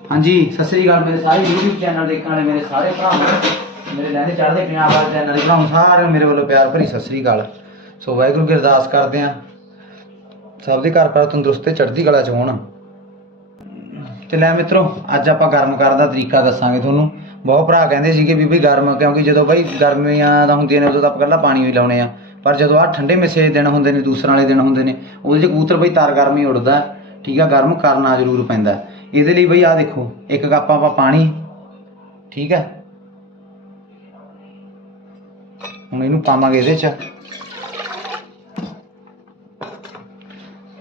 ਹਾਂਜੀ, ਸਤਿ ਸ੍ਰੀ ਅਕਾਲ ਮੇਰੇ ਸਾਰੇ YouTube ਚੈਨਲ ਦੇਖਣ ਵਾਲੇ ਮੇਰੇ ਸਾਰੇ ਭਰਾਵਾਂ ਮੇਰੇ ਲਹਿਦੇ ਚੜ੍ਹਦੇ ਪੰਜਾਬ ਵਾਲੇ ਚੈਨਲ ਦੇ ਭਰਾਵਾਂ ਸਾਰਿਆਂ ਨੂੰ ਮੇਰੇ ਵੱਲੋਂ ਪਿਆਰ ਭਰੀ ਸਤਿ ਸ੍ਰੀ ਅਕਾਲ। ਸੋ ਵਾਹਿਗੁਰੂ ਕੀ ਅਰਦਾਸ ਕਰਦੇ ਆਂ ਸਭ ਦੇ ਘਰ ਪਰ ਤੰਦਰੁਸਤ ਤੇ ਚੜ੍ਹਦੀ ਕਲਾ ਚ ਹੋਣ। ਤੇ ਲੈ ਮਿੱਤਰੋ, ਅੱਜ ਆਪਾਂ ਗਰਮ ਕਰਨ ਦਾ ਤਰੀਕਾ ਦੱਸਾਂਗੇ ਤੁਹਾਨੂੰ। ਬਹੁਤ ਭਰਾ ਕਹਿੰਦੇ ਸੀਗੇ ਵੀ ਵੀ ਗਰਮ, ਕਿਉਂਕਿ ਜਦੋਂ ਬਾਈ ਗਰਮੀਆਂ ਦਾ ਹੁੰਦੀਆਂ ਨੇ, ਉਦੋਂ ਤਾਂ ਆਪਾਂ ਇਕੱਲਾ ਪਾਣੀ ਹੀ ਲਾਉਣੇ ਆ। ਪਰ ਜਦੋਂ ਆ ਠੰਡੇ ਮਿਸੇ ਦਿਨ ਹੁੰਦੇ ਨੇ, ਦੂਸਰਾਂ ਵਾਲੇ ਦਿਨ ਹੁੰਦੇ ਨੇ, ਉਹਦੇ 'ਚ ਕਬੂਤਰ ਬਈ ਤਾਰ ਗਰਮੀ ਉੱਡਦਾ, ਠੀਕ ਆ, ਗਰਮ ਕਰਨਾ ਜ਼ਰੂਰ ਪੈਂਦਾ। ਇਹਦੇ ਲਈ ਬਈ ਆ ਦੇਖੋ, ਇੱਕ ਕੱਪ ਆਪਾਂ ਪਾਣੀ, ਠੀਕ ਹੈ? ਹੁਣ ਇਹਨੂੰ ਪਾਵਾਂਗੇ ਇਹਦੇ 'ਚ।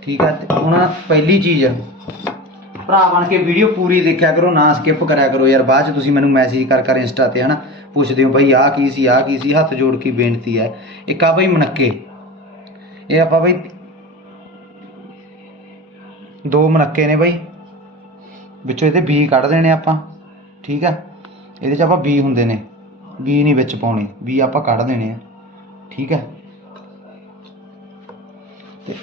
ਠੀਕ ਹੈ, ਤੇ ਹੁਣ ਪਹਿਲੀ ਚੀਜ਼, ਭਰਾ ਬਣ ਕੇ ਵੀਡੀਓ ਪੂਰੀ ਦੇਖਿਆ ਕਰੋ, ਨਾ ਸਕਿਪ ਕਰਿਆ ਕਰੋ ਯਾਰ, ਬਾਅਦ ਚ ਤੁਸੀਂ ਮੈਨੂੰ ਮੈਸੇਜ ਕਰ ਕਰ ਇੰਸਟਾ ਤੇ, ਹਨਾ? ਪੁੱਛਦੇ ਹੋ, ਬਈ ਆਹ ਕੀ ਸੀ, ਆਹ ਕੀ ਸੀ? ਹੱਥ ਜੋੜ ਕੇ ਬੇਨਤੀ ਹੈ। ਇੱਕ ਆ ਬਈ ਮਨੱਕੇ ਇਹ ਆਪਾਂ ਬਈ ਦੋ ਮਨੱਕੇ ਨੇ ਬਈ। ਵਿੱਚੋਂ ਇਹਦੇ ਬੀ ਕੱਢ ਦੇਣੇ ਆਪਾਂ, ਠੀਕ ਆ? ਇਹਦੇ ਚ ਆਪਾਂ ਬੀ ਹੁੰਦੇ ਨੇ ਬੀ ਨਹੀਂ ਵਿੱਚ ਪਾਉਣੇ ਬੀ ਆਪਾਂ ਕੱਢ ਦੇਣੇ ਆ, ਠੀਕ ਹੈ ਤੇ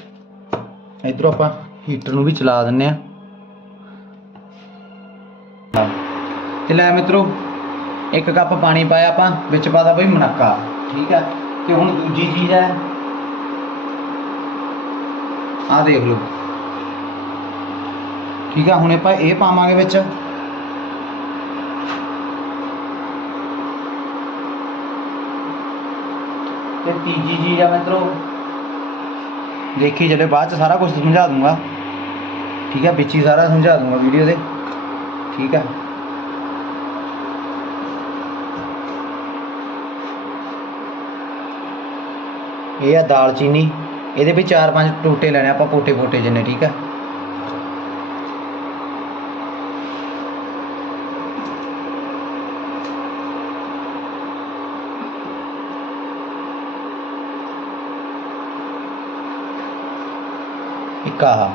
ਇਧਰੋਂ ਆਪਾਂ ਹੀਟਰ ਨੂੰ ਵੀ ਚਲਾ ਦਿੰਨੇ ਆ। ਤੇ ਲੈ ਮਿੱਤਰੋ, ਇੱਕ ਕੱਪ ਪਾਣੀ ਪਾਇਆ ਆਪਾਂ, ਵਿੱਚ ਪਾਦਾ ਬਈ ਮਨੱਕਾ ਠੀਕ ਹੈ ਤੇ ਹੁਣ ਦੂਜੀ ਚੀਜ਼ ਹੈ, ਆਹ ਦੇਖ ਲਓ। ਠੀਕ ਆ, ਹੁਣ ਆਪਾਂ ਇਹ ਪਾਵਾਂਗੇ ਵਿੱਚ। ਤੇ ਤੀਜੀ ਚੀਜ਼ ਆ ਮਿੱਤਰੋ, ਦੇਖੀ ਜਿਹੜੇ ਬਾਅਦ ਚ ਸਾਰਾ ਕੁਝ ਸਮਝਾ ਦੂੰਗਾ। ਠੀਕ ਹੈ ਵਿੱਚ ਹੀ ਸਾਰਾ ਸਮਝਾ ਦੂੰਗਾ ਵੀਡੀਓ ਦੇ। ਠੀਕ ਹੈ ਇਹ ਆ ਦਾਲਚੀਨੀ। ਇਹਦੇ ਵੀ ਚਾਰ ਪੰਜ ਟੋਟੇ ਲੈਣੇ ਆਪਾਂ ਪੋਟੇ ਪੋਟੇ ਜਿੰਨੇ, ਠੀਕ ਆ। ਇੱਕ ਆਹ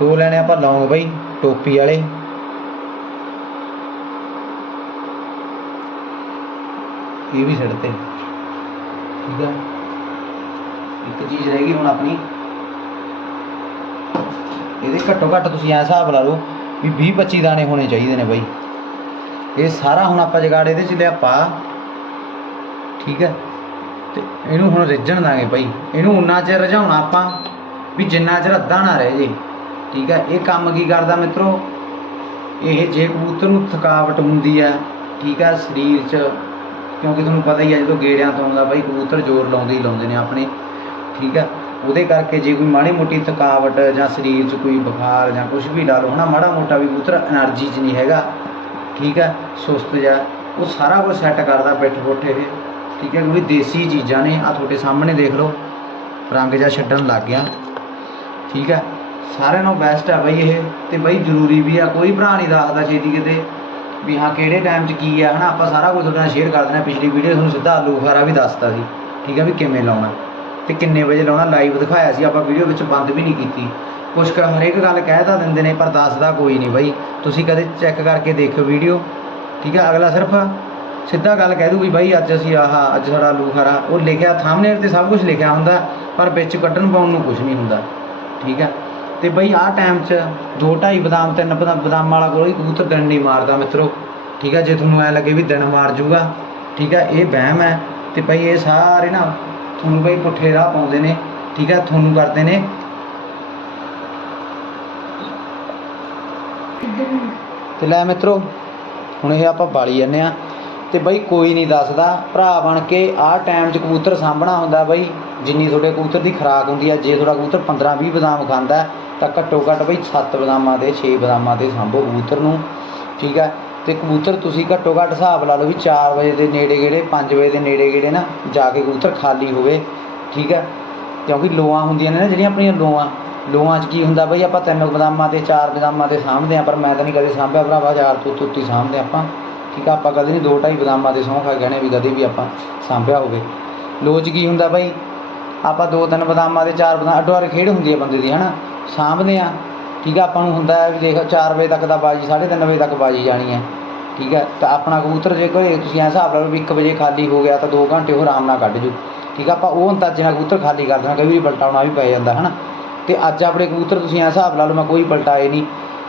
ਦੋ ਲੈਣੇ ਆਪਾਂ ਲੌਂਗ ਬਈ, ਟੋਪੀ ਵਾਲੇ। ਇਹ ਵੀ ਛੱਡ ਠੀਕ ਹੈ ਇੱਕ ਚੀਜ਼ ਰਹਿ ਗਈ ਹੁਣ ਆਪਣੀ। ਇਹਦੇ ਘੱਟੋ ਘੱਟ ਤੁਸੀਂ ਐ ਹਿਸਾਬ ਲਾ ਲਓ ਵੀ 20 25 ਦਾਣੇ ਹੋਣੇ ਚਾਹੀਦੇ ਨੇ ਬਈ। ਇਹ ਸਾਰਾ ਹੁਣ ਆਪਾਂ ਜਗਾੜ ਇਹਦੇ ਚ ਲਿਆ ਪਾ ਠੀਕ ਹੈ? ਤੇ ਇਹਨੂੰ ਹੁਣ ਰਿੱਝਣ ਦਾਂਗੇ ਭਾਈ ਇਹਨੂੰ ਉਨਾ ਚਿਰ ਰਝਾਉਣਾ ਆਪਾਂ, ਵੀ ਜਿੰਨਾ ਚਿਰ ਅੱਧਾ ਨਾ ਰਹਿ ਜੇ। ਠੀਕ ਹੈ? ਇਹ ਕੰਮ ਕੀ ਕਰਦਾ ਮਿੱਤਰੋ? ਇਹ ਜੇ ਕਬੂਤਰ ਨੂੰ ਥਕਾਵਟ ਹੁੰਦੀ ਹੈ, ਠੀਕ ਹੈ, ਸਰੀਰ 'ਚ, ਕਿਉਂਕਿ ਤੁਹਾਨੂੰ ਪਤਾ ਹੀ ਹੈ ਜਦੋਂ ਗੇੜਿਆਂ ਤੋਂ ਆਉਂਦਾ ਭਾਈ ਕਬੂਤਰ ਜ਼ੋਰ ਲਾਉਂਦੇ ਹੀ ਲਾਉਂਦੇ ਨੇ ਆਪਣੇ। ਠੀਕ ਹੈ? ਉਹਦੇ ਕਰਕੇ ਜੇ ਕੋਈ ਮਾੜੀ ਮੋਟੀ ਥਕਾਵਟ ਜਾਂ ਸਰੀਰ 'ਚ ਕੋਈ ਬੁਖਾਰ ਜਾਂ ਕੁਝ ਵੀ ਲਾ ਲਓ, ਹਨਾ, ਮਾੜਾ ਮੋਟਾ ਵੀ ਕਬੂਤਰ એનર્ਜੀ 'ਚ ਨਹੀਂ ਹੈਗਾ। ਠੀਕ ਹੈ, ਸੁਸਤ ਜਾ ਉਹ ਸਾਰਾ ਕੁਝ ਸੈੱਟ ਕਰਦਾ ਪਿੱਠ ਪੁੱਠ ਇਹ ਠੀਕ ਹੈ, ਕਿਉਂਕਿ ਦੇਸੀ ਚੀਜ਼ਾਂ ਨੇ ਆ ਤੁਹਾਡੇ ਸਾਹਮਣੇ ਦੇਖ ਲਓ। ਰੰਗ ਜਿਹਾ ਛੱਡਣ ਲੱਗ ਗਿਆ। ਠੀਕ ਹੈ, ਸਾਰਿਆਂ ਨਾਲੋਂ ਬੈਸਟ ਆ ਬਈ ਇਹ। ਤੇ ਬਈ ਜ਼ਰੂਰੀ ਵੀ ਆ, ਕੋਈ ਭਰਾ ਨਹੀਂ ਦੱਸਦਾ ਛੇਤੀ ਕਿਤੇ ਵੀ ਹਾਂ ਕਿਹੜੇ ਟਾਈਮ 'ਚ ਕੀ ਆ, ਹਨਾ? ਆਪਾਂ ਸਾਰਾ ਕੁਝ ਤੁਹਾਡੇ ਨਾਲ ਸ਼ੇਅਰ ਕਰ ਦਿੰਦੇ ਪਿਛਲੀ ਵੀਡੀਓ ਤੁਹਾਨੂੰ ਸਿੱਧਾ ਆਲੂ ਬੁਖਾਰਾ ਵੀ ਦੱਸਤਾ ਸੀ। ਠੀਕ ਹੈ, ਵੀ ਕਿਵੇਂ ਲਾਉਣਾ। ਤੇ ਕਿੰਨੇ ਵਜੇ ਲਾਉਣਾ ਲਾਈਵ ਦਿਖਾਇਆ ਸੀ। ਆਪਾਂ ਵੀਡੀਓ ਵਿੱਚ ਬੰਦ ਵੀ ਨਹੀਂ ਕੀਤੀ। ਕੁਛ ਕੁ ਹਰੇਕ ਗੱਲ ਕਹਿ ਤਾਂ ਦਿੰਦੇ ਨੇ, ਪਰ ਦੱਸਦਾ ਕੋਈ ਨਹੀਂ ਬਈ। ਤੁਸੀਂ ਕਦੇ ਚੈੱਕ ਕਰਕੇ ਦੇਖਿਓ ਵੀਡੀਓ ਠੀਕ ਹੈ ਅਗਲਾ ਸਿਰਫ ਸਿੱਧਾ ਗੱਲ ਕਹਿ ਦੂ ਵੀ ਬਾਈ ਅੱਜ ਅਸੀਂ ਆਹ, ਅੱਜ ਸਾਡਾ ਲੂ ਖਰਾ ਉਹ ਲਿਖਿਆ ਥੰਬਨੇਲ ਤੇ ਸਭ ਕੁਝ ਲਿਖਿਆ ਹੁੰਦਾ, ਪਰ ਵਿੱਚ ਕੱਢਣ ਪਾਉਣ ਨੂੰ ਕੁਝ ਨਹੀਂ ਹੁੰਦਾ। ਠੀਕ ਹੈ ਤੇ ਬਈ ਆਹ ਟਾਈਮ 'ਚ ਦੋ ਢਾਈ ਬਦਾਮ, ਤਿੰਨ ਬਦਾਮ ਬਦਾਮ ਵਾਲਾ ਕੋਈ ਕਬੂਤਰ ਦਿਨ ਨਹੀਂ ਮਾਰਦਾ ਮਿੱਤਰੋ। ਠੀਕ ਹੈ ਜੇ ਤੁਹਾਨੂੰ ਐ ਲੱਗੇ ਵੀ ਦਿਨ ਮਾਰ ਜੂਗਾ। ਠੀਕ ਹੈ ਇਹ ਵਹਿਮ ਹੈ। ਤੇ ਬਈ ਇਹ ਸਾਰੇ ਨਾ ਤੁਹਾਨੂੰ ਬਈ ਪੁੱਠੇ ਰਾਹ ਪਾਉਂਦੇ ਨੇ। ਠੀਕ ਹੈ ਤੁਹਾਨੂੰ ਕਰਦੇ ਨੇ ਤੇ ਲੈ ਮਿੱਤਰੋ, ਹੁਣ ਇਹ ਆਪਾਂ ਬਾਲੀ ਜਾਂਦੇ ਆ ਤੇ ਬਈ ਕੋਈ ਨਹੀਂ ਦੱਸਦਾ, ਭਰਾ ਬਣ ਕੇ ਆਹ ਟਾਈਮ 'ਚ ਕਬੂਤਰ ਸਾਂਭਣਾ ਹੁੰਦਾ ਬਈ। ਜਿੰਨੀ ਤੁਹਾਡੇ ਕਬੂਤਰ ਦੀ ਖੁਰਾਕ ਹੁੰਦੀ ਹੈ ਜੇ ਤੁਹਾਡਾ ਕਬੂਤਰ 15 20 ਬਦਾਮ ਖਾਂਦਾ ਤਾਂ ਘੱਟੋ ਘੱਟ ਬਈ 7 ਬਦਾਮਾਂ ਦੇ 6 ਬਦਾਮਾਂ ਦੇ ਸਾਂਭੋ ਕਬੂਤਰ ਨੂੰ। ਠੀਕ ਹੈ? ਤੇ ਕਬੂਤਰ ਤੁਸੀਂ ਘੱਟੋ ਘੱਟ ਹਿਸਾਬ ਲਾ ਲਓ ਵੀ 4 ਵਜੇ ਦੇ ਨੇੜੇ ਗੇੜੇ 5 ਵਜੇ ਦੇ ਨੇੜੇ ਗੇੜੇ ਨਾ ਜਾ ਕੇ ਕਬੂਤਰ ਖਾਲੀ ਹੋਵੇ। ਠੀਕ ਹੈ? ਕਿਉਂਕਿ ਲੋਆਂ ਹੁੰਦੀਆਂ ਨੇ ਨਾ ਜਿਹੜੀਆਂ ਆਪਣੀਆਂ ਲੋਆਂ ਲੋਹਾਂ 'ਚ ਕੀ ਹੁੰਦਾ ਬਈ ਆਪਾਂ ਤਿੰਨ ਬਦਾਮਾਂ ਤੇ ਚਾਰ ਬਦਾਮਾਂ ਤੇ ਸਾਂਭਦੇ ਆ ਪਰ ਮੈਂ ਤਾਂ ਨਹੀਂ ਕਦੇ ਸਾਂਭਿਆ ਭਰਾਵਾ ਚਾਰ ਤੂੰ ਤੁੱਤੀ ਸਾਂਭਦੇ ਆਪਾਂ। ਠੀਕ ਆ, ਆਪਾਂ ਕਦੇ ਨਹੀਂ ਦੋ ਢਾਈ ਬਦਾਮਾਂ ਦੇ ਸੌਂ ਖਾ ਗਏ ਨੇ ਵੀ ਕਦੇ ਵੀ ਆਪਾਂ ਸਾਂਭਿਆ ਹੋਵੇ। ਲੋਚ ਕੀ ਹੁੰਦਾ ਬਈ, ਆਪਾਂ ਦੋ ਤਿੰਨ ਬਦਾਮਾਂ ਦੇ ਚਾਰ ਬਦਾਮ, ਅੱਡੋ ਅੱਡ ਖੇਡ ਹੁੰਦੀ ਹੈ ਬੰਦੇ ਦੀ, ਹਨਾ? ਸਾਂਭਦੇ ਆ ਠੀਕ ਆ, ਆਪਾਂ ਨੂੰ ਹੁੰਦਾ ਹੈ ਵੀ ਦੇਖ 4 ਵਜੇ ਤੱਕ ਦਾ ਬਾਜੀ 3:30 ਵਜੇ ਤੱਕ ਬਾਜੀ ਜਾਣੀ ਹੈ। ਠੀਕ ਹੈ, ਤਾਂ ਆਪਣਾ ਕਬੂਤਰ ਜੇ ਕੋਈ, ਤੁਸੀਂ ਐਂ ਹਿਸਾਬ ਲਾ ਲਓ ਵੀ 1 ਵਜੇ ਖਾਲੀ ਹੋ ਗਿਆ ਤਾਂ 2 ਘੰਟੇ ਉਹ ਆਰਾਮ ਨਾਲ ਕੱਢ ਜੂ। ਠੀਕ ਆ, ਆਪਾਂ ਉਹ ਅੰਦਾਜ਼ੇ ਨਾਲ ਕਬੂਤਰ ਖਾਲੀ ਕਰ ਦੇਣਾ, ਕਈ ਵਾਰੀ ਪਲਟਾਉਣਾ ਵੀ ਪੈ ਜਾਂਦਾ, ਹਨਾ? ਤੇ ਅੱਜ ਆਪਣੇ ਕਬੂਤਰ ਤੁਸੀਂ ਐ ਹਿਸਾਬ ਲਾ ਲਓ, ਮੈਂ ਕੋਈ ਪਲਟਾਏ ਨਹੀਂ।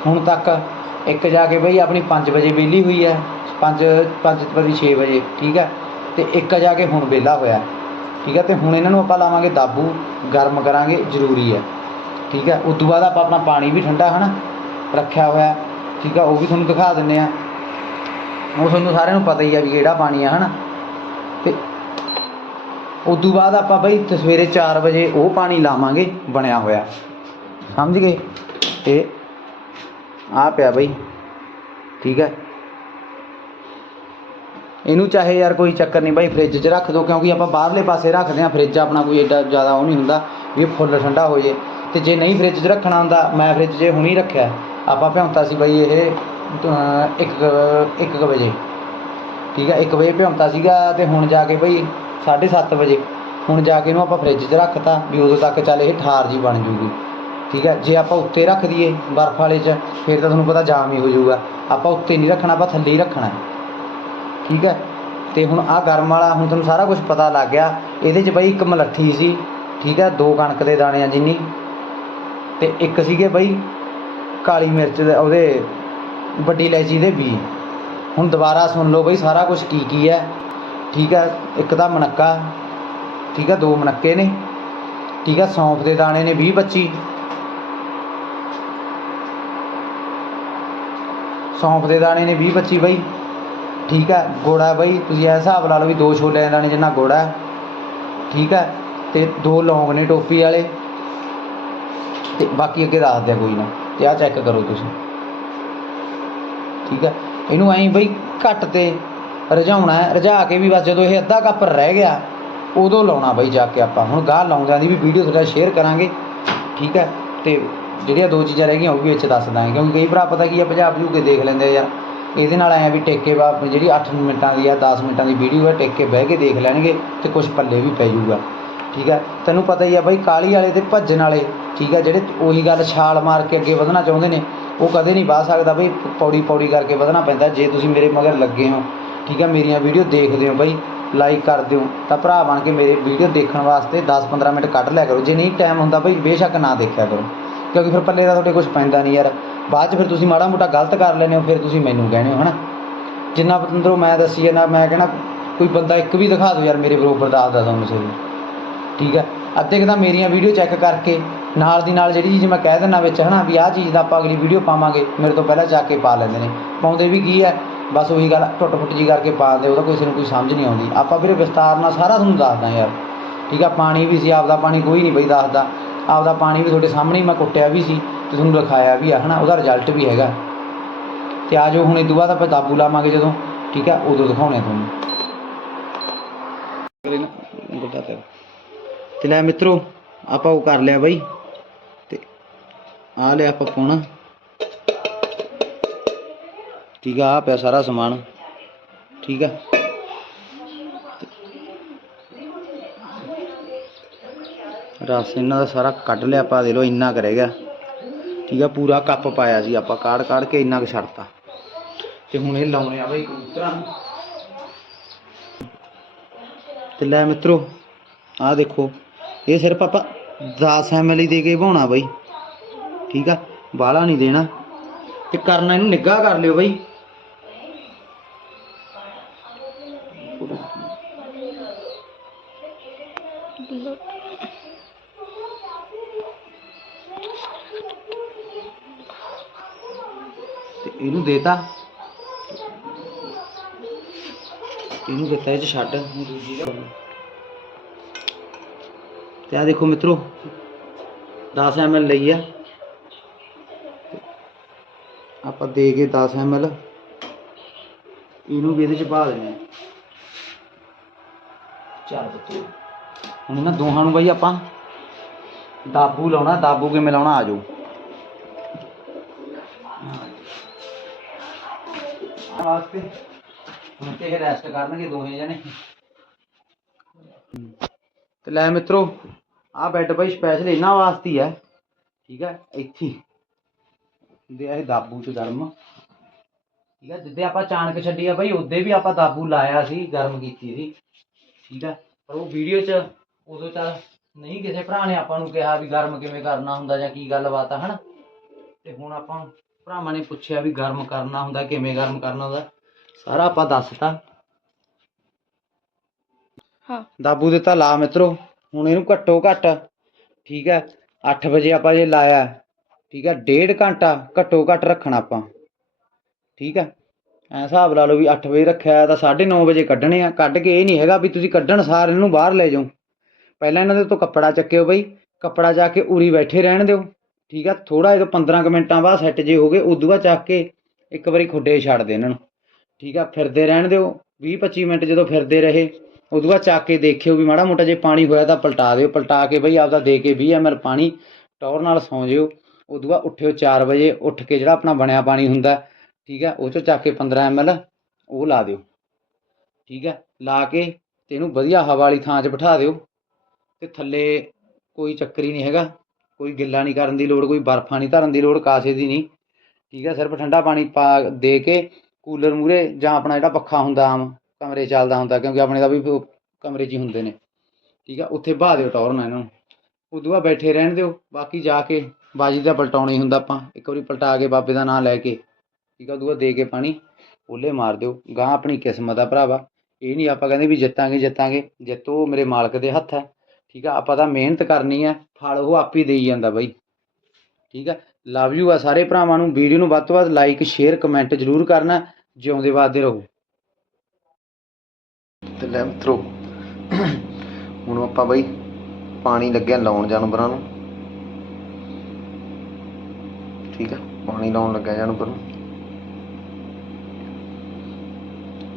ਹੁਣ ਤੱਕ ਇੱਕ ਜਾ ਕੇ ਬਈ ਆਪਣੀ 5 ਵਜੇ ਵਿਹਲੀ ਹੋਈ ਹੈ 5 5 ਵਜੇ 6 ਵਜੇ, ਠੀਕ ਹੈ? ਤੇ ਇੱਕ ਜਾ ਕੇ ਹੁਣ ਵਿਹਲਾ ਹੋਇਆ। ਠੀਕ ਹੈ? ਤੇ ਹੁਣ ਇਹਨਾਂ ਨੂੰ ਆਪਾਂ ਲਾਵਾਂਗੇ ਦਾਬੂ, ਗਰਮ ਕਰਾਂਗੇ, ਜ਼ਰੂਰੀ ਹੈ। ਠੀਕ ਹੈ? ਉਸ ਤੋਂ ਬਾਅਦ ਆਪਾਂ ਆਪਣਾ ਪਾਣੀ ਵੀ ਠੰਡਾ, ਹਨਾ, ਰੱਖਿਆ ਹੋਇਆ। ਠੀਕ ਹੈ? ਉਹ ਵੀ ਤੁਹਾਨੂੰ ਦਿਖਾ ਦਿੰਨੇ ਆ ਉਹ ਤੁਹਾਨੂੰ ਸਾਰਿਆਂ ਨੂੰ ਪਤਾ ਹੀ ਆ ਵੀ ਕਿਹੜਾ ਪਾਣੀ ਆ ਹਨਾ? ਤੇ ਉਸ ਤੋਂ ਬਾਅਦ ਆਪਾਂ ਬਈ ਸਵੇਰੇ 4 ਵਜੇ ਉਹ ਪਾਣੀ ਲਾਵਾਂਗੇ ਬਣਿਆ ਹੋਇਆ। ਸਮਝ ਗਏ? ਤੇ ਆ ਪਿਆ ਬਈ। ਠੀਕ ਹੈ? ਇਹਨੂੰ ਚਾਹੇ ਯਾਰ ਕੋਈ ਚੱਕਰ ਨਹੀਂ ਬਾਈ ਫ੍ਰਿਜ 'ਚ ਰੱਖ ਦਿਓ ਕਿਉਂਕਿ ਆਪਾਂ ਬਾਹਰਲੇ ਪਾਸੇ ਰੱਖਦੇ ਆ ਫ੍ਰਿਜ ਆਪਣਾ ਕੋਈ ਏਡਾ ਜ਼ਿਆਦਾ ਉਹ ਨਹੀਂ ਹੁੰਦਾ ਵੀ ਫੁੱਲ ਠੰਡਾ ਹੋ ਜੇ। ਤੇ ਜੇ ਨਹੀਂ ਫ੍ਰਿਜ 'ਚ ਰੱਖਣਾ ਹੁੰਦਾ ਮੈਂ ਫ੍ਰਿਜ 'ਚ ਹੁਣੀ ਰੱਖਿਆ। ਆਪਾਂ ਭਿਉਂਤਾ ਸੀ ਬਾਈ ਇਹ ਅਹ, ਇੱਕ ਕੁ- ਇੱਕ ਕੁ ਵਜੇ। ਠੀਕ ਹੈ? 1 ਵਜੇ ਭਿਉਂਤਾ ਸੀਗਾ ਤੇ ਹੁਣ ਜਾ ਕੇ ਬਈ 7:30 ਵਜੇ। ਹੁਣ ਜਾ ਕੇ ਇਹਨੂੰ ਆਪਾਂ ਫ੍ਰਿਜ 'ਚ ਰੱਖਤਾ ਵੀ ਉਦੋਂ ਤੱਕ ਚੱਲ ਇਹ ਠਾਰ ਜੀ ਬਣ ਜੂਗੀ। ਠੀਕ ਹੈ, ਜੇ ਆਪਾਂ ਉੱਤੇ ਰੱਖ ਦਈਏ ਬਰਫ਼ ਵਾਲੇ 'ਚ, ਫਿਰ ਤਾਂ ਤੁਹਾਨੂੰ ਪਤਾ ਜਾਮ ਹੀ ਹੋ ਜਾਊਗਾ ਆਪਾਂ ਉੱਤੇ ਨਹੀਂ ਰੱਖਣਾ, ਆਪਾਂ ਥੱਲੇ ਹੀ ਰੱਖਣਾ ਠੀਕ ਹੈ, ਤੇ ਹੁਣ ਆਹ ਗਰਮ ਵਾਲਾ, ਹੁਣ ਤੁਹਾਨੂੰ ਸਾਰਾ ਕੁਝ ਪਤਾ ਲੱਗ ਗਿਆ। ਇਹਦੇ 'ਚ ਬਈ ਇੱਕ ਮਲੱਠੀ ਸੀ, ਠੀਕ ਹੈ, ਦੋ ਕਣਕ ਦੇ ਦਾਣਿਆਂ ਜਿੰਨੀ। ਤੇ ਇੱਕ ਸੀਗੇ ਬਈ ਕਾਲੀ ਮਿਰਚ ਦੇ, ਉਹਦੇ ਵੱਡੀ ਇਲਾਇਚੀ ਦੇ ਬੀ ਹੁਣ ਦੁਬਾਰਾ ਸੁਣ ਲਓ ਬਈ ਸਾਰਾ ਕੁਝ ਕੀ ਕੀ ਹੈ। ਠੀਕ ਹੈ ਇੱਕ ਤਾਂ ਮਨੱਕਾ ਠੀਕ ਹੈ ਦੋ ਮਨੱਕੇ ਨੇ, ਠੀਕ ਹੈ ਸੌਂਫ ਦੇ ਦਾਣੇ ਨੇ 20 25 ਸੌਂਫ ਦੇ ਦਾਣੇ ਨੇ 20 25 ਬਈ, ਠੀਕ ਹੈ ਗੁੜ ਬਾਈ, ਤੁਸੀਂ ਇਹ ਹਿਸਾਬ ਲਾ ਲਓ ਵੀ ਦੋ ਛੋਲਿਆਂ ਦੇ ਦਾਣੇ ਜਿੰਨਾ ਗੁੜ ਠੀਕ ਹੈ ਤੇ ਦੋ ਲੌਂਗ ਨੇ ਟੋਪੀ ਵਾਲੇ, ਤੇ ਬਾਕੀ ਅੱਗੇ ਦੱਸ ਦਿਆ ਕੋਈ ਨਾ, ਤੇ ਆਹ ਚੈੱਕ ਕਰੋ ਤੁਸੀਂ। ਠੀਕ ਹੈ ਇਹਨੂੰ ਐਂ ਬਈ ਘੱਟ ਤੇ ਰਝਾਉਣਾ ਹੈ ਰਝਾ ਕੇ ਵੀ ਬਸ ਜਦੋਂ ਇਹ ਅੱਧਾ ਕੱਪ ਰਹਿ ਗਿਆ, ਉਦੋਂ ਲਾਉਣਾ ਬਈ ਜਾ ਕੇ ਆਪਾਂ। ਹੁਣ ਗਾਹ ਲਾਉਂਦਿਆਂ ਦੀ ਵੀ ਵੀਡੀਓ ਤੁਹਾਡਾ ਸ਼ੇਅਰ ਕਰਾਂਗੇ। ਠੀਕ ਹੈ? ਤੇ ਜਿਹੜੀਆਂ ਦੋ ਚੀਜ਼ਾਂ ਰਹਿ ਗਈਆਂ, ਉਹ ਵੀ ਵਿੱਚ ਦੱਸ ਦਾਂਗੇ। ਕਿਉਂਕਿ ਕਈ ਭਰਾ ਪਤਾ ਕੀ ਆ, ਪੰਜਾਬ ਜੂ ਕੇ ਦੇਖ ਲੈਂਦੇ ਆ ਯਾਰ। ਇਹਦੇ ਨਾਲ ਐਂ ਵੀ ਟੇਕੇ ਬਾ ਜਿਹੜੀ 8 ਮਿੰਟਾਂ ਦੀ ਆ 10 ਮਿੰਟਾਂ ਦੀ ਵੀਡੀਓ ਹੈ ਟੇਕੇ ਬਹਿ ਕੇ ਦੇਖ ਲੈਣਗੇ ਤੇ ਕੁਝ ਪੱਲੇ ਵੀ ਪੈ ਜਾਊਗਾ। ਠੀਕ ਹੈ? ਤੈਨੂੰ ਪਤਾ ਹੀ ਆ ਬਈ, ਕਾਲੀ ਵਾਲੇ ਤੇ ਭੱਜਣ ਵਾਲੇ, ਠੀਕ ਹੈ? ਜਿਹੜੇ ਉਹੀ ਗੱਲ ਛਾਲ ਮਾਰ ਕੇ ਅੱਗੇ ਵਧਣਾ ਚਾਹੁੰਦੇ ਨੇ, ਉਹ ਕਦੇ ਨਹੀਂ ਵਾਹ ਸਕਦਾ ਬਈ ਪੌੜੀ ਪੌੜੀ ਕਰਕੇ ਵਧਣਾ ਪੈਂਦਾ। ਜੇ ਤੁਸੀਂ ਮੇਰੇ ਮਗਰ ਲੱਗੇ ਹੋ ਠੀਕ ਹੈ ਮੇਰੀਆਂ ਵੀਡੀਓ ਦੇਖਦੇ ਹੋ ਬਈ ਲਾਈਕ ਕਰ ਦਿਓ। ਤਾਂ ਭਰਾ ਬਣ ਕੇ ਮੇਰੇ ਵੀਡੀਓ ਦੇਖਣ ਵਾਸਤੇ 10-15 ਮਿੰਟ ਕੱਢ ਲਿਆ ਕਰੋ। ਜੇ ਨਹੀਂ ਟਾਈਮ ਹੁੰਦਾ ਬਈ, ਬੇਸ਼ੱਕ ਨਾ ਦੇਖਿਆ ਕਰੋ। ਕਿਉਂਕਿ ਫਿਰ ਪੱਲੇ ਦਾ ਤੁਹਾਡੇ ਕੁਝ ਪੈਂਦਾ ਨਹੀਂ ਯਾਰ। ਬਾਅਦ 'ਚ ਫਿਰ ਤੁਸੀਂ ਮਾੜਾ ਮੋਟਾ ਗਲਤ ਕਰ ਲੈਂਦੇ ਹੋ, ਫਿਰ ਤੁਸੀਂ ਮੈਨੂੰ ਕਹਿੰਦੇ ਹੋ, ਹਨਾ? ਜਿੰਨਾ ਪਤੰਦਰੋਂ ਮੈਂ ਦੱਸੀ ਜਾਂਦਾ, ਮੈਂ ਕਹਿਣਾ, ਕੋਈ ਬੰਦਾ ਇੱਕ ਵੀ ਦਿਖਾ ਦਿਓ ਯਾਰ ਮੇਰੇ ਬਰੋਬਰ ਦੱਸਦਾ ਤੁਹਾਨੂੰ ਸਹੀ ਠੀਕ ਹੈ ਅੱਧੇ ਕੁ ਤਾਂ ਮੇਰੀਆਂ ਵੀਡੀਓ ਚੈੱਕ ਕਰਕੇ, ਨਾਲ ਦੀ ਨਾਲ ਜਿਹੜੀ ਚੀਜ਼ ਮੈਂ ਕਹਿ ਦਿੰਦਾ ਵਿੱਚ, ਹਨਾ, ਵੀ ਆਹ ਚੀਜ਼ ਦਾ ਆਪਾਂ ਅਗਲੀ ਵੀਡੀਓ ਪਾਵਾਂਗੇ, ਮੇਰੇ ਤੋਂ ਪਹਿਲਾਂ ਜਾ ਕੇ ਪਾ ਲੈਂਦੇ ਨੇ। ਪਾਉਂਦੇ ਵੀ ਕੀ ਹੈ ਬਸ ਉਹੀ ਗੱਲ, ਟੁੱਟ ਫੁੱਟ ਜੀ ਕਰਕੇ ਪਾ ਦਿੰਦੇ, ਉਹਦਾ ਕਿਸੇ ਨੂੰ ਕੋਈ ਸਮਝ ਨਹੀਂ ਆਉਂਦੀ। ਆਪਾਂ ਵੀਰੇ ਵਿਸਤਾਰ ਨਾਲ ਸਾਰਾ ਤੁਹਾਨੂੰ ਦੱਸਦਾ ਯਾਰ। ਠੀਕ ਆ, ਪਾਣੀ ਵੀ ਸੀ, ਆਪਦਾ ਪਾਣੀ ਕੋਈ ਨਹੀਂ ਬਈ ਦੱਸਦਾ। ਆਪਦਾ ਪਾਣੀ ਵੀ ਤੁਹਾਡੇ ਸਾਹਮਣੇ ਮੈਂ ਕੁੱਟਿਆ ਵੀ ਸੀ ਤੇ ਤੁਹਾਨੂੰ ਲਿਖਾਇਆ ਵੀ ਆ, ਹਨਾ? ਉਹਦਾ ਰਿਜ਼ਲਟ ਵੀ ਹੈਗਾ। ਤੇ ਆ ਜਾਓ, ਹੁਣ ਇਹ ਤੋਂ ਆਪਾਂ ਦਾਬੂ ਲਾਵਾਂਗੇ ਜਦੋਂ। ਠੀਕ ਆ, ਉਦੋਂ ਦਿਖਾਉਣੇ ਆ ਤੁਹਾਨੂੰ। ਗੁੱਡਾ ਤੇ ਤੇ ਲੈ ਮਿੱਤਰੋ, ਆਪਾਂ ਉਹ ਕਰ ਲਿਆ ਬਈ। ਤੇ ਆ ਲਿਆ ਆਪਾਂ ਪਾਉਣਾ ਠੀਕ ਆ ਆ ਪਿਆ ਸਾਰਾ ਸਮਾਨ। ਠੀਕ ਆ। ਰਸ ਇਹਨਾਂ ਦਾ ਸਾਰਾ ਕੱਢ ਲਿਆ, ਆਪਾਂ ਦੇ ਲੋ ਇੰਨਾ ਕੁ ਰਹਿ ਗਿਆ। ਠੀਕ ਆ, ਪੂਰਾ ਕੱਪ ਪਾਇਆ ਸੀ ਆਪਾਂ, ਕਾੜ ਕਾੜ ਕੇ ਇੰਨਾ ਕੁ ਛੱਡਤਾ। ਤੇ ਹੁਣ ਇਹ ਲਾਉਣੇ ਆ ਬਈ ਕਬੂਤਰਾਂ ਤੇ ਲੈ ਮਿੱਤਰੋ, ਆਹ ਦੇਖੋ, ਇਹ ਸਿਰਫ ਆਪਾਂ 10 ml ਹੀ ਦੇ ਕੇ ਭਾਉਣਾ ਬਈ। ਠੀਕ ਆ ਬਾਹਲਾ ਨਹੀਂ ਦੇਣਾ। ਤੇ ਕਰਨਾ ਇਹਨੂੰ ਨਿੱਘਾ ਕਰ ਲਿਓ ਬਈ। ਦੇਤਾ? ਇਹਨੂੰ ਦਿੱਤਾ ਇਹ ਚ ਛੱਡ। ਦੂਜੀ ਦਾ ਤੇ ਆ ਦੇਖੋ ਮਿੱਤਰੋ 10 ml ਲਈ ਆ। ਆਪਾਂ ਦੇ ਕੇ 10 ml ਇਹਨੂੰ ਵੀ ਇਹਦੇ ਚ ਪਾ ਦੇਣਾ ਚੱਲ ਬੱਤੋ ਹੁਣ ਇਹਨਾਂ ਦੋਹਾਂ ਨੂੰ ਬਈ ਆਪਾਂ ਦਾਬੂ ਲਾਉਣਾ, ਦਾਬੂ ਕਿਵੇਂ ਲਾਉਣਾ ਆ ਜਾਓ। ਵਾਸਤੇ। ਹੁਣ ਤੇ ਰੈਸਟ ਕਰਨਗੇ ਦੋਹੇ ਜਣੇ। ਤੇ ਲੈ ਮਿੱਤਰੋ ਆ ਬੈੱਡ ਬਈ ਸਪੈਸ਼ਲ ਇਹਨਾਂ ਵਾਸਤੇ ਹੀ ਹੈ। ਠੀਕ ਹੈ, ਇੱਥੇ ਦੇ ਇਹ ਦਾਬੂ ਚ ਗਰਮ। ਠੀਕ ਹੈ, ਜਿੱਦੇ ਆਪਾਂ ਚਾਣਕ ਛੱਡੀ ਆ ਬਈ ਉਹਦੇ ਵੀ ਆਪਾਂ ਦਾਬੂ ਲਾਇਆ ਸੀ, ਗਰਮ ਕੀਤੀ ਸੀ। ਠੀਕ ਹੈ, ਪਰ ਉਹ ਵੀਡੀਓ 'ਚ ਉਦੋਂ ਚੱਲ ਨਹੀਂ ਕਿਸੇ ਭਰਾ ਨੇ ਆਪਾਂ ਨੂੰ ਕਿਹਾ ਵੀ ਗਰਮ ਕਿਵੇਂ ਕਰਨਾ ਹੁੰਦਾ ਜਾਂ ਕੀ ਗੱਲਬਾਤ ਆ, ਹਨਾ? ਤੇ ਹੁਣ ਆਪਾਂ ਭਰਾਵਾਂ ਨੇ ਪੁੱਛਿਆ ਵੀ ਗਰਮ ਕਰਨਾ ਹੁੰਦਾ ਕਿਵੇਂ ਗਰਮ ਕਰਨਾ ਹੁੰਦਾ ਸਾਰਾ ਆਪਾਂ ਦੱਸਤਾ। ਹਾਂ। ਦਾਬੂ ਦਿੱਤਾ ਲਾ ਮਿੱਤਰੋ ਹੁਣ ਇਹਨੂੰ ਘੱਟੋ ਘੱਟ ਠੀਕ ਹੈ 8 ਵਜੇ ਆਪਾਂ ਜੇ ਲਾਇਆ ਠੀਕ ਹੈ ਡੇਢ ਘੰਟਾ ਘੱਟੋ ਘੱਟ ਰੱਖਣਾ ਆਪਾਂ ਠੀਕ ਹੈ। ਐ ਹਿਸਾਬ ਲਾ ਲਓ ਵੀ 8 ਵਜੇ ਰੱਖਿਆ ਤਾਂ 9:30 ਵਜੇ ਕੱਢਣੇ ਆ ਕੱਢ ਕੇ ਇਹ ਨਹੀਂ ਹੈਗਾ ਵੀ ਤੁਸੀਂ ਕੱਢਣ ਸਾਰ ਇਹਨੂੰ ਬਾਹਰ ਲੈ ਜਾਓ। ਪਹਿਲਾਂ ਇਹਨਾਂ ਦੇ ਤੋਂ ਕੱਪੜਾ ਚੱਕਿਓ ਬਈ ਕੱਪੜਾ ਚੱਕ ਕੇ ਉਰੀ ਬੈਠੇ ਰਹਿਣ ਦਿਓ। ਠੀਕ ਆ ਥੋੜਾ ਜਿਹਾ 15 ਕੁ ਮਿੰਟਾਂ ਬਾਅਦ ਸੈੱਟ ਜੇ ਹੋ ਗਏ, ਉਦੋਂ ਬਾਅਦ ਚੱਕ ਕੇ ਇੱਕ ਵਾਰੀ ਖੁੱਡੇ ਛੱਡ ਦੇ ਇਹਨਾਂ ਨੂੰ। ਠੀਕ ਆ, ਫਿਰਦੇ ਰਹਿਣ ਦਿਓ 20 25 ਮਿੰਟ ਜਦੋਂ ਫਿਰਦੇ ਰਹੇ, ਉਦੋਂ ਬਾਅਦ ਚੱਕ ਕੇ ਦੇਖਿਓ ਵੀ ਮਾੜਾ ਮੋਟਾ ਜੇ ਪਾਣੀ ਹੋਇਆ ਤਾਂ ਪਲਟਾ ਦਿਓ, ਪਲਟਾ ਕੇ ਬਈ ਆਪਦਾ ਦੇ ਕੇ 20 ml ਪਾਣੀ ਟੌਰ ਨਾਲ ਸੌਂ ਜਿਓ। ਉਦੋਂ ਬਾਅਦ ਉੱਠਿਓ 4 ਵਜੇ, ਉੱਠ ਕੇ ਜਿਹੜਾ ਆਪਣਾ ਬਣਿਆ ਪਾਣੀ ਹੁੰਦਾ, ਠੀਕ ਆ, ਉਹ ਚੋਂ ਚੱਕ ਕੇ 15 ml ਉਹ ਲਾ ਦਿਓ। ਠੀਕ ਆ, ਲਾ ਕੇ ਤੇ ਇਹਨੂੰ ਵਧੀਆ ਹਵਾ ਵਾਲੀ ਥਾਂ 'ਚ ਬਿਠਾ ਦਿਓ। ਤੇ ਥੱਲੇ ਕੋਈ ਚੱਕਰ ਹੀ ਨਹੀਂ ਹੈਗਾ। ਕੋਈ ਗਿੱਲਾ ਨਹੀਂ ਕਰਨ ਦੀ ਲੋੜ, ਕੋਈ ਬਰਫਾਂ ਨਹੀਂ ਧਰਨ ਦੀ ਲੋੜ, ਕਾਸੇ ਦੀ ਨਹੀਂ। ਠੀਕ ਹੈ, ਸਿਰਫ ਠੰਡਾ ਪਾਣੀ ਪਾ ਦੇ ਕੇ ਕੂਲਰ ਮੂਰੇ ਜਾਂ ਆਪਣਾ ਜਿਹੜਾ ਪੱਖਾ ਹੁੰਦਾ ਆਮ ਕਮਰੇ ਚੱਲਦਾ ਹੁੰਦਾ, ਕਿਉਂਕਿ ਆਪਣੇ ਦਾ ਵੀ ਕਮਰੇ 'ਚ ਹੀ ਹੁੰਦੇ ਨੇ। ਠੀਕ ਆ ਉੱਥੇ ਬਹਾ ਦਿਓ ਟੌਰ ਇਹਨਾਂ। ਨੂੰ ਉਦੋਂ ਬਾਅਦ ਬੈਠੇ ਰਹਿਣ ਦਿਓ, ਬਾਕੀ ਜਾ ਕੇ ਬਾਜੀ ਦਾ ਪਲਟਾਉਣਾ ਹੀ ਹੁੰਦਾ ਆਪਾਂ। ਇੱਕ ਵਾਰੀ ਪਲਟਾ ਕੇ ਬਾਬੇ ਦਾ ਨਾਮ ਲੈ ਕੇ, ਠੀਕ ਆ ਉਦੋਂ ਬਾਅਦ ਦੇ ਕੇ ਪਾਣੀ ਓਲੇ ਮਾਰ ਦਿਓ। ਗਾਂ ਆਪਣੀ ਕਿਸਮਤ ਆ ਭਰਾਵਾ। ਇਹ ਨਹੀਂ ਆਪਾਂ ਕਹਿੰਦੇ ਵੀ ਜਿੱਤਾਂਗੇ ਜਿੱਤਾਂਗੇ। ਜਿੱਤੋ ਮੇਰੇ ਮਾਲਕ ਦੇ ਹੱਥ ਹੈ। ਠੀਕ ਆ, ਆਪਾਂ ਤਾਂ ਮਿਹਨਤ ਕਰਨੀ ਹੈ ਫਲ ਉਹ ਆਪ ਹੀ ਦੇਈ ਜਾਂਦਾ ਬਾਈ। ਠੀਕ ਆ ਲਵ ਯੂ ਆ ਸਾਰੇ ਭਰਾਵਾਂ ਨੂੰ, ਵੀਡੀਓ ਨੂੰ ਵੱਧ ਤੋਂ ਵੱਧ ਲਾਈਕ ਸ਼ੇਅਰ ਕਮੈਂਟ ਜ਼ਰੂਰ ਕਰਨਾ, ਜਿਉਂਦੇ ਵਾਦੇ ਰਹੋ। ਤੇ ਲੈ ਮਿੱਤਰੋ, ਹੁਣ ਆਪਾਂ ਬਾਈ ਪਾਣੀ ਲੱਗਿਆ ਲਾਉਣ ਜਾਨਵਰਾਂ ਨੂੰ। ਠੀਕ ਆ, ਪਾਣੀ ਲਾਉਣ ਲੱਗਿਆ ਜਾਨਵਰ ਨੂੰ।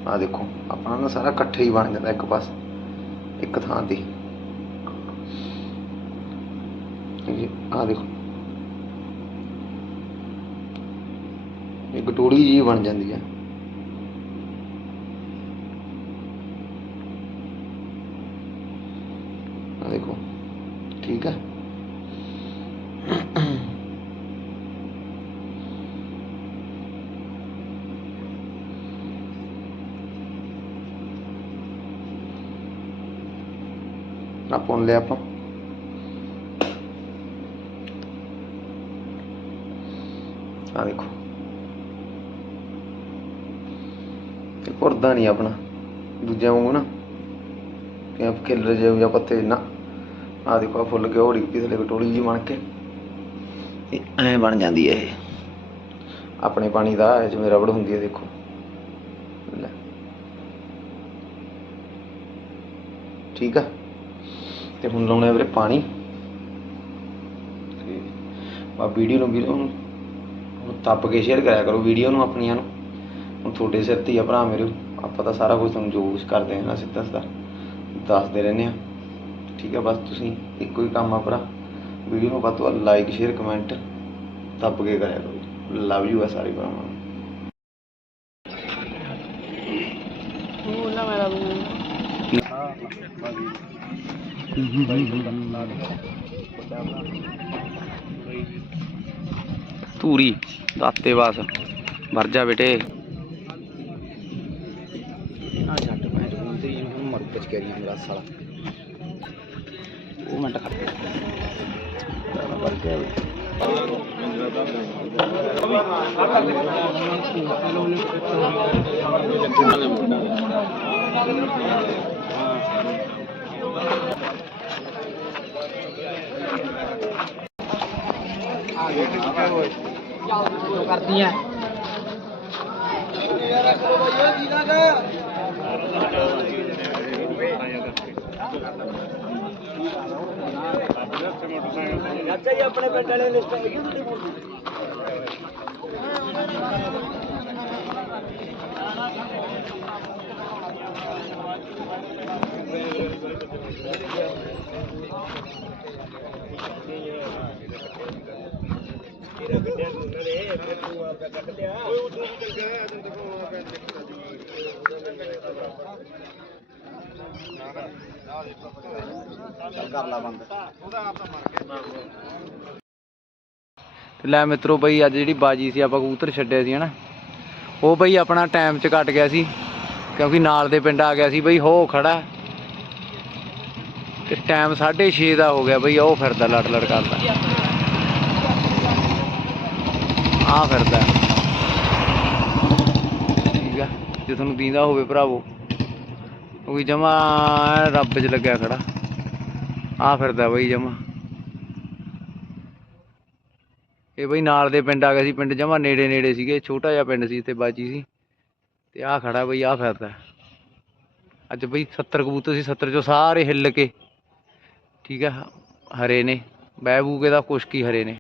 ਆ ਦੇਖੋ, ਆਪਣਾ ਨਾ ਸਾਰਾ ਇਕੱਠੇ ਹੀ ਬਣ ਜਾਂਦਾ ਇੱਕ ਪਾਸ, ਇੱਕ ਥਾਂ ਤੇ। ਆ ਦੇਖੋ। ਇਹ ਗਟੋੜੀ ਜੀ ਬਣ ਜਾਂਦੀ ਹੈ ਆ ਦੇਖੋ, ਠੀਕ ਹੈ ਆਪਾਂ ਲਿਆ ਆਪਾਂ। ਆ ਦੇਖੋ ਇਹ ਪੁਰਦਾ ਨਹੀਂ ਆਪਣਾ, ਦੂਜਿਆਂ ਵਾਂਗੂ ਨਾ। ਕਿ ਖਿਲਰ ਜੇ, ਜਾਂ ਪੱਤੇ ਨਾ। ਆ ਦੇਖੋ, ਆਹ ਫੁੱਲ ਕੇ ਹੋੜੀ ਪਿਛਲੇ ਕਟੋਲੀ ਜੀ ਬਣ ਕੇ। ਇਹ ਐਂ ਬਣ ਜਾਂਦੀ ਹੈ ਇਹ। ਆਪਣੇ ਪਾਣੀ ਦਾ ਜਿਵੇਂ ਰਬੜ ਹੁੰਦੀ ਹੈ ਦੇਖੋ। ਠੀਕ ਆ। ਤੇ ਹੁਣ ਲਾਉਣਾ ਹੈ ਵੀਰੇ ਪਾਣੀ। ਤੇ ਆ ਵੀਡੀਓ ਨੂੰ ਵੀਰੇ ਹੁਣ ਤੱਪ ਕੇ ਸ਼ੇਅਰ ਕਰਿਆ ਕਰੋ ਵੀਡੀਓ ਨੂੰ ਆਪਣੀਆਂ ਨੂੰ। ਹੁਣ ਤੁਹਾਡੇ ਸਿਰ ਤੇ ਹੀ ਆ ਭਰਾ ਮੇਰੇ ਆਪਾਂ ਤਾਂ ਸਾਰਾ ਕੁਝ ਤੁਹਾਨੂੰ ਜੋ ਕੁਝ ਕਰਦੇ ਹਾਂ ਨਾ ਸਿੱਧਾ ਸਿੱਧਾ ਦੱਸਦੇ ਰਹਿੰਦੇ ਆ ਠੀਕ ਹੈ ਬਸ ਤੁਸੀਂ ਇੱਕੋ ਹੀ ਕੰਮ ਆ ਭਰਾ। ਵੀਡੀਓ ਨੂੰ ਵੱਧ ਤੋਂ ਵੱਧ ਲਾਈਕ ਸ਼ੇਅਰ ਕਮੈਂਟ ਦੱਬ ਕੇ ਕਰਿਆ ਕਰੋ। ਲਵ ਯੂ ਆ ਸਾਰੇ ਭਰਾਵਾਂ ਨੂੰ। ਬੋਲਣਾ ਮੇਰਾ ਬੋਲਣਾ ਧੂਰੀ ਦਾਤੇ ਬਸ। ਮਰ ਜਾ ਬੇਟੇ। ਆ ਛੱਡ ਮੈਂ ਕਬੂਤਰੀ ਨੂੰ ਮਰ ਪਚ ਕਰੀਆਂ ਮੇਰਾ ਸਾਲਾ। ਉਹ ਮਿੰਟ ਖੜ untuk gitu artinya. अपने ਕਰਦੀਆਂ ਕਰ ਲਾ ਬੰਦ ਲੈ ਮਿੱਤਰੋ ਬਈ, ਅੱਜ ਜਿਹੜੀ ਬਾਜੀ ਸੀ, ਆਪਾਂ ਕਬੂਤਰ ਛੱਡਿਆ ਸੀ, ਹਨਾ? ਉਹ ਬਈ ਆਪਣਾ ਟਾਈਮ ਚ ਕੱਟ ਗਿਆ ਸੀ, ਕਿਉਂਕਿ ਨਾਲ ਦੇ ਪਿੰਡ ਆ ਗਿਆ ਸੀ ਬਈ, ਹੋ ਖੜਾ। ਤੇ ਟਾਈਮ 6:30 ਦਾ ਹੋ ਗਿਆ ਬਈ, ਉਹ ਫਿਰਦਾ ਲੜ ਲੜ ਕਰਦਾ। ਆ ਫਿਰਦਾ। ਠੀਕ ਆ, ਜੇ ਤੁਹਾਨੂੰ ਦੀਂਦਾ ਹੋਵੇ ਭਰਾਵੋ। ਉਹ ਵੀ ਜਮਾ ਰੱਬ 'ਚ ਲੱਗਿਆ ਖੜਾ। ਆ ਫਿਰਦਾ ਬਈ ਜਮਾ। ਇਹ ਬਈ ਨਾਲ ਦੇ ਪਿੰਡ ਆ ਗਿਆ ਸੀ, ਪਿੰਡ ਜਮਾ ਨੇੜੇ ਨੇੜੇ ਸੀਗੇ, ਛੋਟਾ ਜਿਹਾ ਪਿੰਡ ਸੀ ਤੇ ਬਾਜੀ ਸੀ। ਤੇ ਆ ਖੜਾ ਬਈ, ਆ ਫਿਰਦਾ। ਅੱਜ ਬਈ 70 ਕਬੂਤਰ ਸੀ 70 ਚੋਂ ਸਾਰੇ ਹਿੱਲ ਕੇ। ਠੀਕ ਆ, ਹਰੇ ਨੇ ਬਹਿ ਕੇ ਦਾ ਕੁਛ ਕੀ ਹਰੇ ਨੇ।